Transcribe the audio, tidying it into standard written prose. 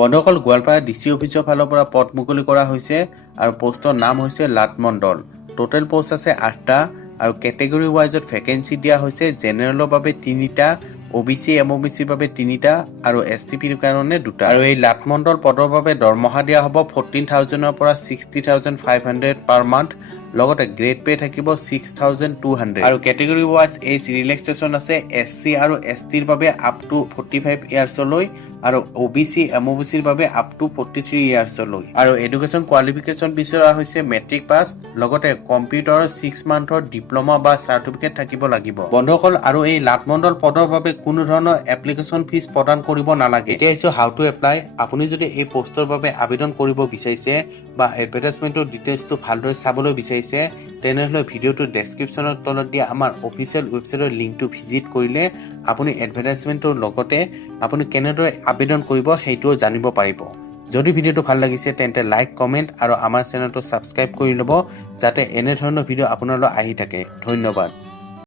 বন্ধুসকল, গোৱালপাৰা ডিচি অফিচৰ ফালৰ পৰা পদ মুকলি কৰা হৈছে আৰু পোষ্টৰ নাম হৈছে লাটমণ্ডল। টোটেল পোষ্ট আছে 8টা আৰু কেটেগৰী ৱাইজত ভেকেঞ্চি দিয়া হৈছে। জেনেৰেলৰ বাবে 3টা, OBC MOBCৰ বাবে 3টা আৰু STPৰ কাৰণে 2টা। আৰু এই লাটমণ্ডল পদৰ বাবে দৰমহা দিয়া হ'ব 14,000ৰ পৰা 60,500 পাৰ মান্থ। লগতে গ্ৰেড পে থাকিব 6,200 আৰু কেটেগৰী ৱাইজ এজ ৰিলেক্সেশ্যন আছে SC আৰু STৰ বাবে আপ টু 45 ইয়াৰ্ছলৈ আৰু OBC MOBCৰ বাবে আপ টু 43 ইয়াৰ্ছলৈ। আৰু এডুকেশ্যন কোৱালিফিকেশ্যন বিচৰা হৈছে মেট্ৰিক পাছ, লগতে কম্পিউটাৰৰ 6 মান্থৰ ডিপ্ল'মা বা চাৰ্টিফিকেট থাকিব লাগিব। বন্ধুসকল, আৰু এই লাটমণ্ডল পদৰ বাবে কোনো ধৰণৰ এপ্লিকেশ্যন ফিজ প্ৰদান কৰিব নালাগে। এতিয়া আহিছোঁ হাউ টু এপ্লাই। আপুনি যদি এই পোষ্টৰ বাবে আবেদন কৰিব বিচাৰিছে বা এডভাৰটাইজমেণ্টৰ ডিটেইলছটো ভালদৰে চাবলৈ বিচাৰিছে, তেনেহ'লে ভিডিঅ'টোৰ ডেছক্ৰিপশ্যনৰ তলত দিয়া আমাৰ অফিচিয়েল ৱেবছাইটৰ লিংকটো ভিজিট কৰিলে আপুনি এডভাৰটাইজমেণ্টৰ লগতে আপুনি কেনেদৰে আবেদন কৰিব সেইটোও জানিব পাৰিব। যদি ভিডিঅ'টো ভাল লাগিছে তেন্তে লাইক, কমেণ্ট আৰু আমাৰ চেনেলটো ছাবস্ক্ৰাইব কৰি ল'ব, যাতে এনেধৰণৰ ভিডিঅ' আপোনালৈ আহি থাকে। ধন্যবাদ।